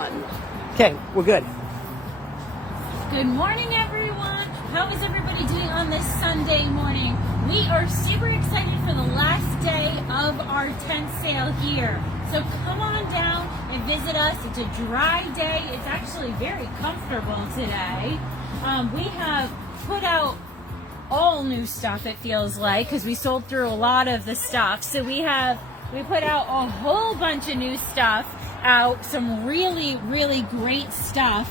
Okay, we're good. Good morning, everyone. How is everybody doing on this Sunday morning? We are super excited for the last day of our tent sale here. So come on down and visit us. It's a dry day. It's actually very comfortable today. We have put out all new stuff, it feels like, because we sold through a lot of the stuff. So we put out a whole bunch of new stuff out. Some really great stuff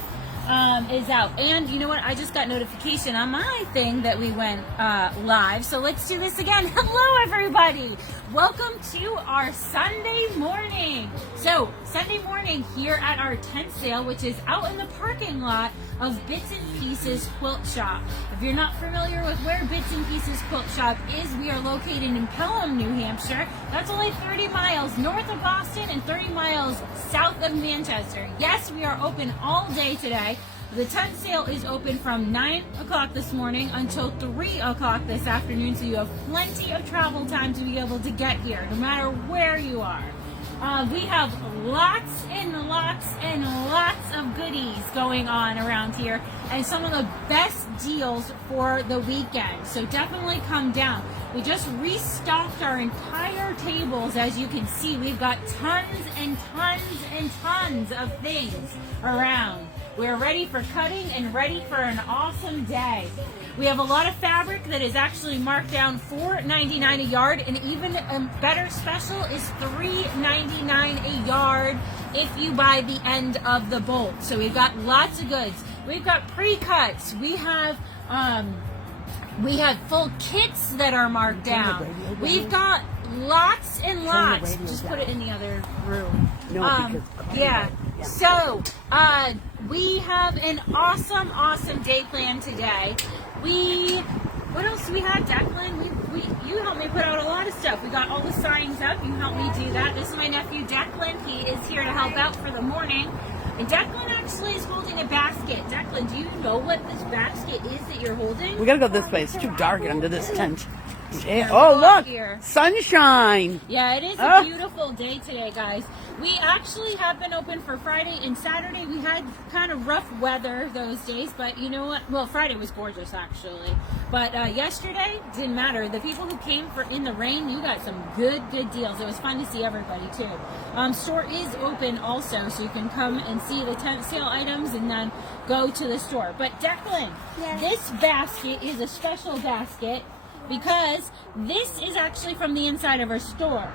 is out. And you know what? I just got notification on my thing that we went live. So let's do this again. Hello, everybody. Welcome to our Sunday morning. So Sunday morning here at our tent sale, which is out in the parking lot of Bits and Pieces Quilt Shop. If you're not familiar with where Bits and Pieces Quilt Shop is, we are located in Pelham, New Hampshire. That's only 30 miles north of Boston and 30 miles south of Manchester. Yes, we are open all day today. The tent sale is open from 9 o'clock this morning until 3 o'clock this afternoon, so you have plenty of travel time to be able to get here, no matter where you are. We have lots and lots of goodies going on around here, and some of the best deals for the weekend. So definitely come down. We just restocked our entire tables. As you can see, we've got tons and tons of things around. We're ready for cutting and ready for an awesome day. We have a lot of fabric that is actually marked down $4.99 a yard, and even a better special is $3.99 a yard if you buy the end of the bolt. So we've got lots of goods. We've got pre-cuts. We have full kits that are marked down. We've got lots and lots. Just put it in the other room. Yeah. So, we have an awesome day planned today. What else do we have, Declan? You helped me put out a lot of stuff. We got all the signs up. You helped me do that. This is my nephew, Declan. He is here to help out for the morning. And Declan actually is holding a basket. Declan, do you know what this basket is that you're holding? We gotta go this way. It's too dark under this tent. Yeah. Oh, look! Here. Sunshine! Yeah, it is a beautiful day today, guys. We actually have been open for Friday and Saturday. We had kind of rough weather those days, but you know what? Well, Friday was gorgeous, actually. But yesterday, didn't matter. The people who came in the rain, you got some good deals. It was fun to see everybody, too. Store is open also, so you can come and see the tent sale items and then go to the store. But Declan, This basket is a special basket because this is actually from the inside of our store.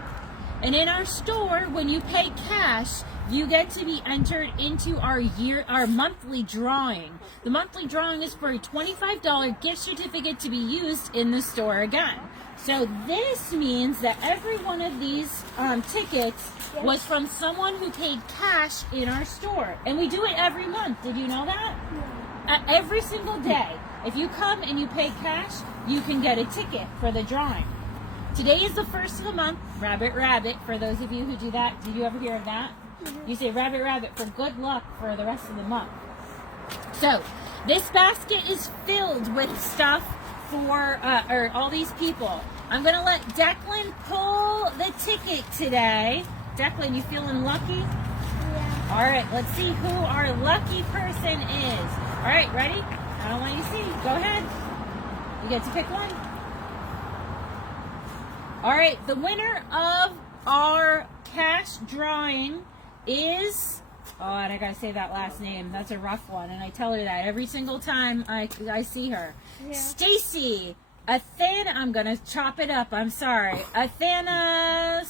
And in our store, when you pay cash, you get to be entered into our monthly drawing. The monthly drawing is for a $25 gift certificate to be used in the store again. So this means that every one of these tickets was from someone who paid cash in our store. And we do it every month. Did you know that? Every single day. If you come and you pay cash, you can get a ticket for the drawing. Today is the first of the month. Rabbit, for those of you who do that. Did you ever hear of that? You say rabbit for good luck for the rest of the month. So, this basket is filled with stuff for all these people. I'm going to let Declan pull the ticket today. Declan, you feeling lucky? Yeah. All right, let's see who our lucky person is. All right, ready? I don't want you to see. Go ahead. You get to pick one. All right, the winner of our cash drawing is, and I gotta say that last name. That's a rough one, and I tell her that every single time I see her. Yeah. Stacy, Athana. I'm gonna chop it up. I'm sorry, Athana.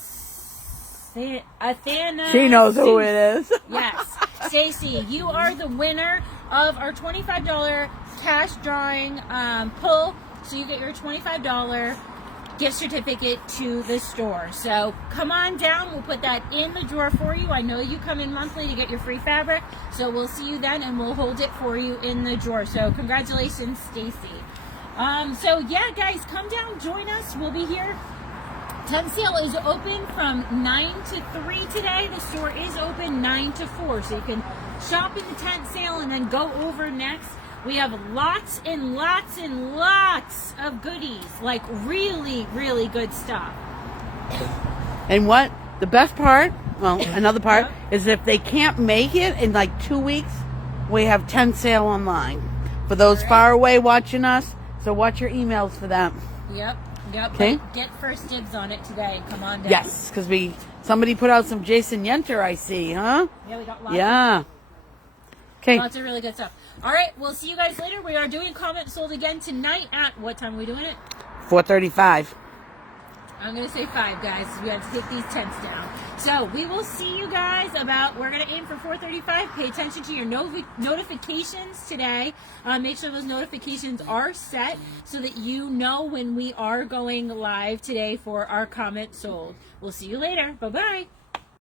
She knows who it is. Yes, Stacy, you are the winner of our $25 cash drawing pull. So you get your $25 gift certificate to the store. So come on down. We'll put that in the drawer for you. I know you come in monthly to get your free fabric, so we'll see you then, and we'll hold it for you in the drawer. So congratulations, Stacy. So yeah, guys, come down, join us. We'll be here. Tent sale is open from 9 to 3 today. The store is open 9 to 4, so you can shop in the tent sale and then go over next. We have lots and lots of goodies, like really good stuff. And what the best part, well, another part, is if they can't make it in like 2 weeks, we have tent sale online. For those far away watching us, so watch your emails for that. Yep. Okay. Get first dibs on it today. Come on down. Yes, because somebody put out some Jason Yenter, I see, huh? Yeah, we got lots. Yeah. Okay. Lots of really good stuff. All right, we'll see you guys later. We are doing comment sold again tonight at what time are we doing it? 4:35. I'm going to say 5, guys. We have to take these tents down. So we will see you guys we're going to aim for 4:35. Pay attention to your notifications today. Make sure those notifications are set so that you know when we are going live today for our comment sold. We'll see you later. Bye-bye.